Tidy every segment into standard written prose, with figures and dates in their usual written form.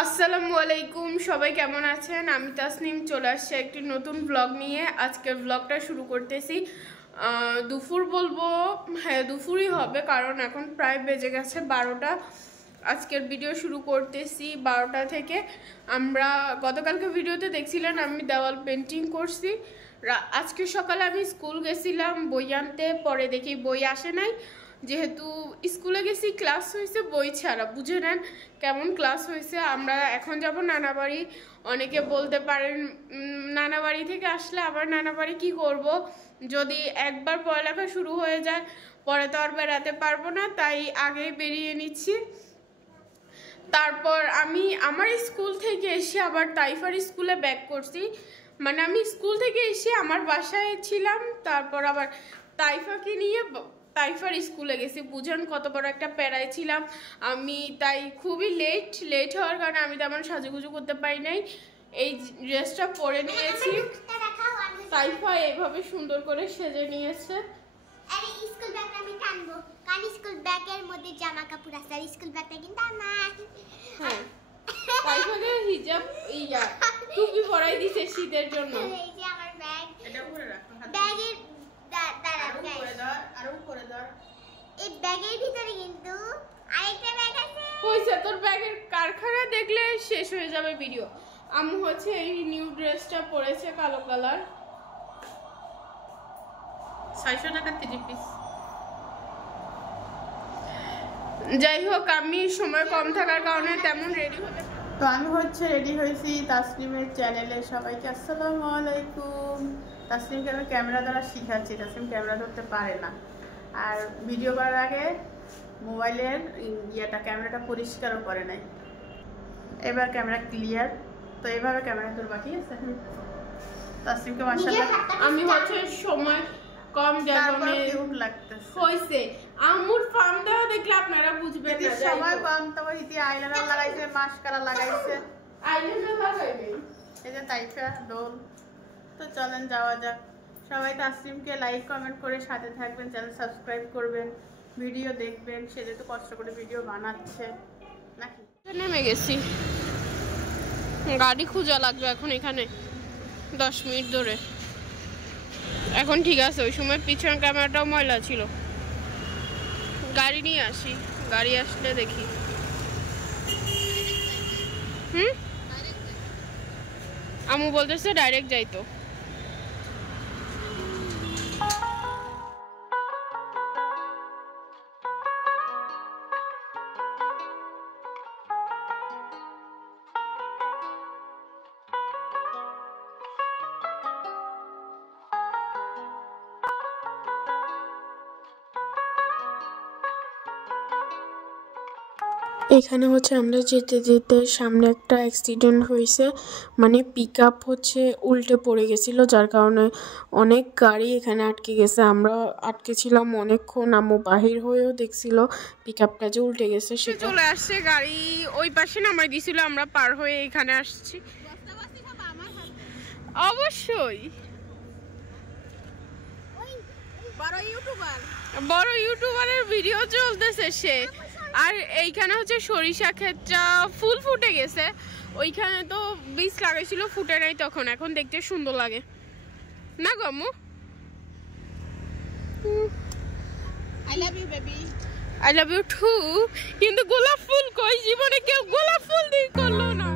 আসসালামু আলাইকুম, সবাই কেমন আছেন? আমি তাসনিম চলে আসছি একটি নতুন ব্লগ নিয়ে। আজকের ব্লগটা শুরু করতেছি দুপুর বলবো, হ্যাঁ দুপুরই হবে, কারণ এখন প্রায় বেজে গেছে 12টা। আজকের ভিডিও শুরু করতেছি 12টা থেকে। আমরা গতকালকে ভিডিওতে দেখছিলেন আমি দেওয়াল পেন্টিং করছি। আজকে সকালে আমি স্কুল গেছিলাম বই আনতে, পরে দেখি বই আসে নাই। যেহেতু স্কুলে গেছি, ক্লাস হয়েছে বই ছাড়া, বুঝে নেন কেমন ক্লাস হয়েছে। আমরা এখন যাব নানাবাড়ি। অনেকে বলতে পারেন নানাবাড়ি থেকে আসলে আবার নানাবাড়ি কি করব, যদি একবার পড়ালেখা শুরু হয়ে যায় পরে তো আর বেড়াতে পারবো না, তাই আগেই বেরিয়ে নিচ্ছি। তারপর আমি আমার স্কুল থেকে এসে আবার তাইফার স্কুলে ব্যাক করছি। মানে আমি স্কুল থেকে এসে আমার বাসায় ছিলাম, তারপর আবার তাইফাকে নিয়ে তাইফার স্কুলে গেছি। বুঝেন কত বড় একটা প্যারায় ছিলাম আমি। তাই খুবই লেট হওয়ার কারণে আমি তেমন সাজুগুজু করতে পারি নাই। এই ড্রেসটা পরে নিয়েছি, তাইফা এভাবে সুন্দর করে সেজে নিয়েছে। আরে স্কুল ব্যাগটা আমি টানবো, কারণ স্কুল ব্যাগের মধ্যে জামা কাপড় আছে, আর স্কুল ব্যাগটা কিন্তু আমার। হ্যাঁ, তাইফাকে হিজাব টুপি পরাই দিছে শীতের জন্য। এই যে আমার ব্যাগ, এটা উপরে রাখো, ব্যাগের আরো উপরে ধর। এই ব্যাগের ভিতরে কিন্তু আরেকটা ব্যাগ আছে। কইছে তোর ব্যাগের কারখানা দেখলে শেষ হয়ে যাবে ভিডিও। আম্মু হচ্ছে এই নিউ ড্রেসটা পরেছে, কালো কালার, 600 টাকা 3 পিস। যাই হোক, আমি সময় কম থাকার কারণে তেমন রেডি হতে, তো আমি হচ্ছে রেডি হয়েছি তাসনিমের চ্যানেলে। সবাইকে আসসালামু আলাইকুম। তাসনিমকে আমি ক্যামেরা দ্বারা শিখাচ্ছি, তাসনিম ক্যামেরা ধরতে পারে না। আর ভিডিও করার আগে মোবাইলের ক্যামেরাটা পরিষ্কারও করে নাই। এবার ক্যামেরা ক্লিয়ার, তো এভাবে ক্যামেরা ধরবা, ঠিক আছে? তাসনিমকে মাশাআল্লাহ আমি হচ্ছে সময় কম যাবে হইছে। আম্মুর ফার্ম দেওয়া দেখলে আপনারা বুঝবেন না। সময় কম, তো ইতি আইলাইনার লাগাইছে, মাস্কারা লাগাইছে, আইলাইনার লাগাইবে। এই যে তাইফা ডোল। তো চলেন যাওয়া যাক। সবাই তাসনিমকে লাইক কমেন্ট করে সাথে থাকবেন, চ্যানেল সাবস্ক্রাইব করবেন, ভিডিও দেখবেন। সে যেহেতু কষ্ট করে ভিডিও বানাচ্ছে নাকি। নেমে গেছি, গাড়ি খোঁজা লাগবে এখন এখানে 10 মিনিট ধরে। এখন ঠিক আছে, ওই সময় পিছনের ক্যামেরাটাও ময়লা ছিল। গাড়ি নিয়ে আসি, গাড়ি আসলে দেখি। আম্মু বলতেছে ডাইরেক্ট যাইতো। এখানে হচ্ছে আমরা যেতে যেতে সামনে একটা অ্যাক্সিডেন্ট হয়েছে, মানে পিকআপ হচ্ছে উল্টে পড়ে গেছিল, যার কারণে অনেক গাড়ি এখানে আটকে গেছে। আমরা আটকে ছিলাম অনেকক্ষণ, আম্মু বাহির হয়েও দেখছিল পিকআপটা যে উল্টে গেছে। সে চলে আসছে, গাড়ি ওই পাশে নামাই দিছিল, আমরা পার হয়ে এখানে আসছি। অবশ্যই বড় ইউটিউবারের ভিডিও চলতেছে সে। আর এইখানে হচ্ছে সরিষা ক্ষেতটা ফুল ফুটে গেছে, ওইখানে তো বীজ লাগাইছিল, ফুটে নাই তখন। এখন দেখতে সুন্দর লাগে না Gammu? I love you baby. I love you too. কিন্তু গোলাপ ফুল কই? জীবনে কেউ গোলাপ ফুল দিয়ে করলো না।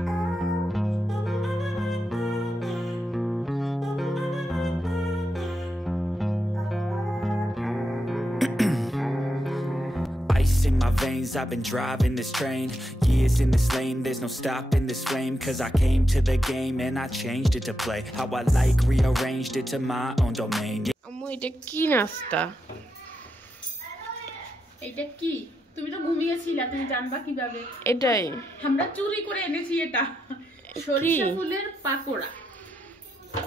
In my veins, I've been driving this train, years in this lane, there's no stopping this flame, cause I came to the game and I changed it to play how I like, rearranged it to my own domain. আম্মু এটা কি নাস্তা? এটা কি? তুমি তো ঘুমিয়েছিলা, তুমি জানবা কিভাবে? এটাই আমরা চুরি করে এনেছি। এটা সরিষা ফুলের পাকোড়া।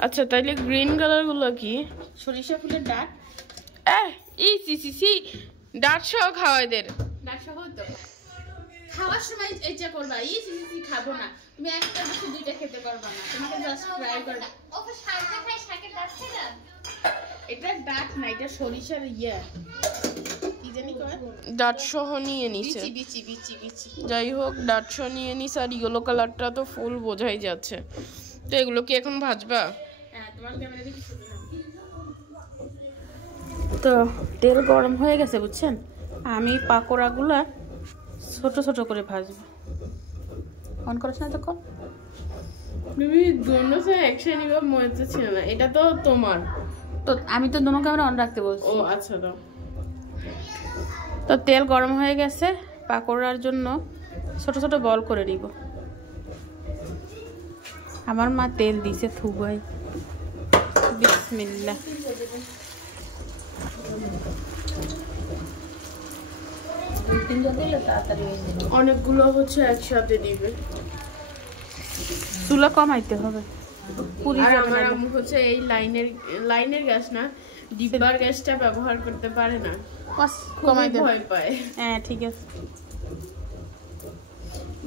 আচ্ছা, তাইলে গ্রিন কালার গুলো কি? সরিষা ফুলের ডাট। সি ডাট সহ খাওয়া এদের। ডাট সহ তো খাওয়ার সময় এইটা করবা। খাবো না, তুমি একটা বেশি দুইটা খেতে পারবা না, তোমাকে জাস্ট ট্রাই করবা। ওকে শাকে খাই, শাকে ডাট খাই না। এটা ডাট না, এটা সরিষার কি জানি কয় ডাট সহ নিয়ে নিছে। বিচি বিচি বিচি বিচি। যাই হোক ডাট সহ নিয়ে নিছে, আর ইয়েলো কালারটা তো ফুল বোঝাই যাচ্ছে। তো এগুলো কি এখন ভাজবা? হ্যাঁ তোমার ক্যামেরা দেখি শুধু না। তো তেল গরম হয়ে গেছে বুঝছেন, আমি পাকোড়াগুলা ছোট ছোট করে ভাজবো। অন করিস না তখন। তুমি দোনো সে একসাথে নিবা মনে ছিল না, এটা তো তোমার। তো আমি তো দোনো ক্যামেরা অন রাখতে বলছি। ও আচ্ছা দাও। তো তেল গরম হয়ে গেছে, পাকোড়ার জন্য ছোট ছোট বল করে নিব। আমার মা তেল দিছে থুবাই। বিসমিল্লাহ। অনেকগুলো হচ্ছে একসাথে দিবে। চুলা কমাইতে হবে। পুরি আর যাবে আমার না। আম্মু হচ্ছে এই লাইনের গ্যাস না, ডিব্বার গ্যাসটা ব্যবহার করতে পারে না, বাস, কমাই কমাই দেবে। ভয় পায়। হ্যাঁ ঠিক আছে।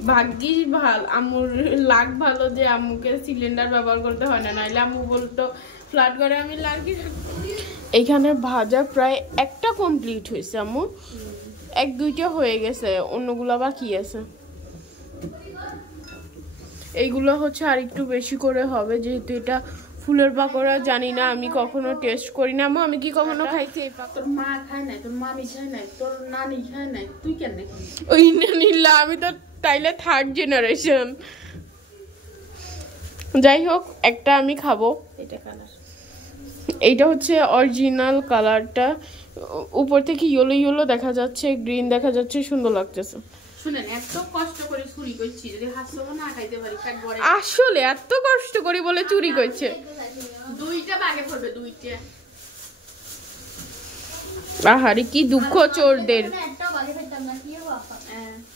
ভাগ্যিস ভালো, আম্মুর লাগ ভালো যে আম্মুকে সিলিন্ডার ব্যবহার করতে হয় না, নাইলে আম্মু বলতো ফ্ল্যাট ঘরে আমি লাগি। এইখানে ভাজা প্রায় একটা কমপ্লিট হয়েছে আম্মু, 1-2টা হয়ে গেছে, অন্যগুলো বাকি আছে। এইগুলো হচ্ছে আর একটু বেশি করে হবে, যেহেতু এটা ফুলের পাকোড়া। জানি না, আমি কখনো টেস্ট করি না আম্মু, আমি কি কখনো খাইছি এই পাকোড়া? তোর মা খায় নাই, তোর মামি খায় নাই, তোর নানি খায় নাই, তুই কেন খাবি? ওই নিলা, আমি তো তাইলে 3rd জেনারেশন। যাই হোক, একটা আমি খাবো। এটা কালার। এইটা হচ্ছে অরিজিনাল কালারটা, উপর থেকে ইয়েলো ইয়েলো দেখা যাচ্ছে, গ্রিন দেখা যাচ্ছে, সুন্দর লাগতেছে। শুনেন, এত কষ্ট করে চুরি করছি, যদি হাসছো না খাইতে পারি কাট বড়। আসলে এত কষ্ট করি বলে চুরি করছে। 2টা ভাগে পড়বে, 2টা। আহারে কি দুঃখ চোরদের,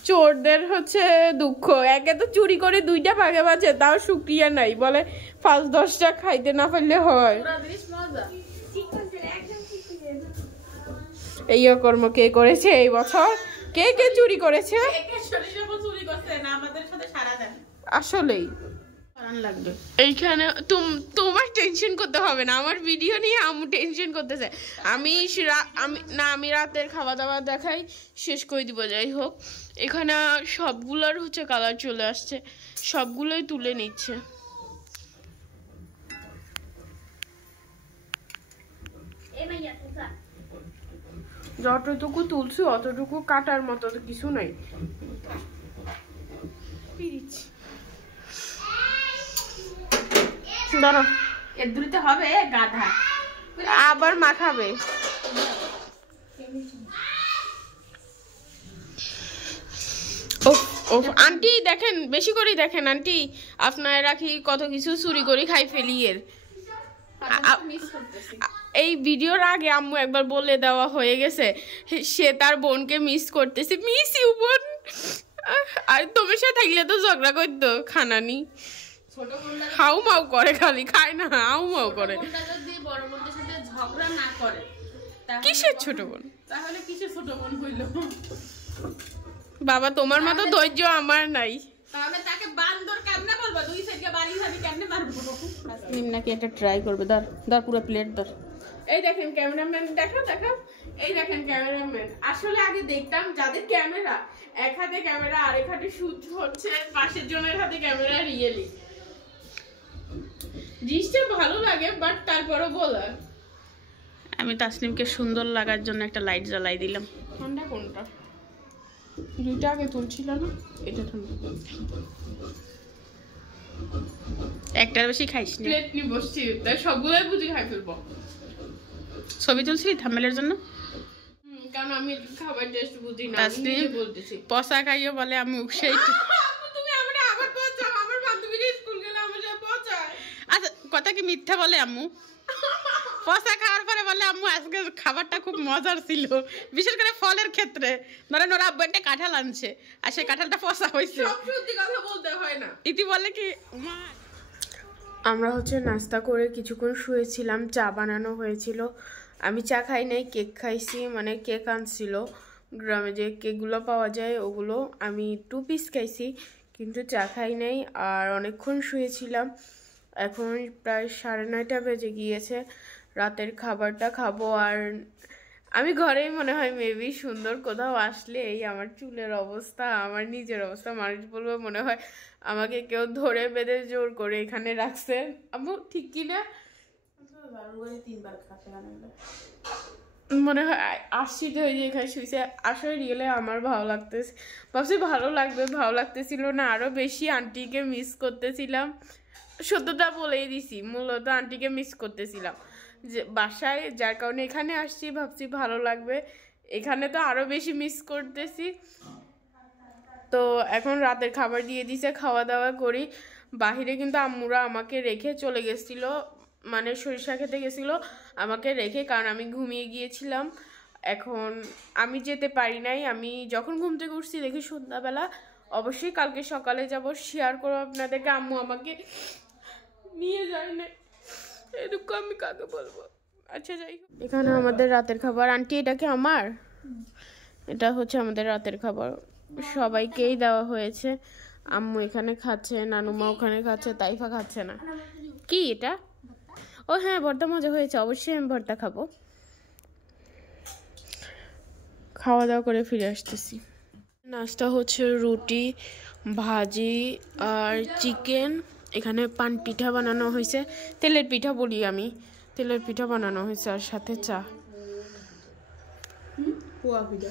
চোরদের হচ্ছে দুঃখ। একে তো চুরি করে 2টা ভাগে বাঁচে, তাও শুক্রিয়া নাই, বলে 5-10টা খাইতে না পারলে হয়। পুরা জিনিস মজা। এই কর্ম কে করেছে এই বছর? কে কে চুরি করেছে? একে সরিষা ফুল চুরি করছে না, আমাদের সাথে সারা দেন। আসলেই কারণ লাগবে। এইখানে তোমার টেনশন করতে হবে না, আমার ভিডিও নিয়ে আম্মু টেনশন করতেছে। আমি রাতের খাওয়া দাওয়া দেখাই, শেষ করে দিব। যাই হোক, এখানে সবগুলোর হচ্ছে কালার চলে আসছে, সবগুলোই তুলে নিচ্ছে। যতটুকু তুলছি অতটুকু কাটার মতো তো কিছু নাই। ধরো, এর দূরিতে হবে গাধা। আবার মাখাবে। আন্টি দেখেন, বেশি করে দেখেন আন্টি, আপনার রাখি কত কিছু চুরি করে খাই ফেলি। এর মিস করতেছি। এই ভিডিওর আগে আম্মু একবার বলে দেওয়া হয়ে গেছে, সে তার বোনকে মিস করতেছে। মিস ইউ বোন। আর তোমার সাথে থাকলে তো ঝগড়া করতো, খানা নি ছোট বোনটা হাউ মাউ করে, খালি খায় না, হাউ মাউ করে। বোনটা যদি বড় বোনদের সাথে ঝগড়া না করে, কিসের ছোট বোন? তাহলে কিসের ছোট বোন হইল? বাবা তোমার মতো ধৈর্য আমার নাই। তাহলে তাকে বান্দর কেমনে বলবো? 2 সাইডে বাড়ি ধরে কেমনে মারবো? নিম নাকি একটা ট্রাই করবে। ধর পুরো প্লেট ধর। এই দেখেন ক্যামেরাম্যান, দেখাও। এই দেখেন ক্যামেরাম্যান। আসলে আগে দেখতাম যাদের ক্যামেরা, এক হাতে ক্যামেরা আর এক হাতে শুট হচ্ছে, পাশের জনের হাতে ক্যামেরা, রিয়েলি জিনিসটা ভালো লাগে, বাট তারপরও বলা। আমি তাসনিমকে সুন্দর লাগার জন্য একটা লাইট জ্বালাই দিলাম। ঠান্ডা কোনটা? 2টা আগে তুলছিল না, এটা ঠান্ডা। একটার বেশি খাইস নি। প্লেট নিয়ে বসছি, তাই সবগুলোই বুঝি খাই ফেলবো। ছবি তুলছিলি থাম্বনেলের জন্য? কারণ আমি খাবার টেস্ট বুঝি না, আমি তাসনিম নিজে বলতেছি। পচা খাইও বলে আমি সেই। তুমি আমরা আবার পচাও, আমার বান্ধবীরা স্কুল গেলে আমার সাথে পচায়। আচ্ছা, কথা কি মিথ্যা বলে আম্মু? পচা খাওয়ার পরে বলে আম্মু আজকে খাবারটা খুব মজার ছিল, বিশেষ করে ফলের ক্ষেত্রে। ধরেন ওরা আব্বু একটা কাঁঠাল আনছে, আর সেই কাঁঠালটা পচা হয়েছে, সব সত্যি কথা বলতে হয় না। ইতি বলে কি মা। আমরা হচ্ছে নাস্তা করে কিছুক্ষণ শুয়েছিলাম, চা বানানো হয়েছিল। আমি চা খাই নাই, কেক খাইছি, মানে কেক আনছিল গ্রামে যে কেকগুলো পাওয়া যায় ওগুলো। আমি 2 পিস খাইছি, কিন্তু চা খাই নাই। আর অনেকক্ষণ শুয়েছিলাম, এখন প্রায় 9:30 বেজে গিয়েছে। রাতের খাবারটা খাবো। আর আমি ঘরেই মনে হয় মেবি সুন্দর, কোথাও আসলে এই আমার চুলের অবস্থা, আমার নিজের অবস্থা, মানুষ বলবো মনে হয় আমাকে কেউ ধরে বেঁধে জোর করে এখানে রাখছে। আম্মু ঠিক কি না? মনে হয় আসছি তো, ওই যে এখানে শুয়েছে। আসলে রিয়েলে আমার ভালো লাগতেছে, ভাবছি ভালো লাগবে, ভালো লাগতেছিল না, আরো বেশি আন্টিকে মিস করতেছিলাম। সত্যটা বলেই দিছি, মূলত আন্টিকে মিস করতেছিলাম যে বাসায়, যার কারণে এখানে আসছি, ভাবছি ভালো লাগবে। এখানে তো আরো বেশি মিস করতেছি। তো এখন রাতের খাবার দিয়ে দিছে, খাওয়া দাওয়া করি। বাহিরে কিন্তু আম্মুরা আমাকে রেখে চলে গেছিল, মানে সরিষা খেতে গেছিলো আমাকে রেখে, কারণ আমি ঘুমিয়ে গিয়েছিলাম। এখন আমি যেতে পারি নাই। আমি যখন ঘুম থেকে উঠছি দেখি সন্ধ্যাবেলা। অবশ্যই কালকে সকালে যাব, শেয়ার করবো আপনাদেরকে। আম্মু আমাকে নিয়ে যায় না, এই দুঃখ আমি কাকে বলবো। আচ্ছা যাই হোক, এখানে আমাদের রাতের খাবার। আন্টি এটা কি আমার? এটা হচ্ছে আমাদের রাতের খাবার, সবাইকেই দেওয়া হয়েছে। আম্মু এখানে খাচ্ছে, নানুমা ওখানে খাচ্ছে, তাইফা খাচ্ছে না। কি এটা? ও হ্যাঁ, ভর্তা মজা হয়েছে, অবশ্যই আমি ভর্তা খাবো। খাওয়া দাওয়া করে ফিরে আসতেছি। নাস্তা হচ্ছে রুটি, ভাজি আর চিকেন। এখানে পান পিঠা বানানো হয়েছে, তেলের পিঠা বলি আমি, তেলের পিঠা বানানো হয়েছে, আর সাথে চা। পোয়া পিঠা।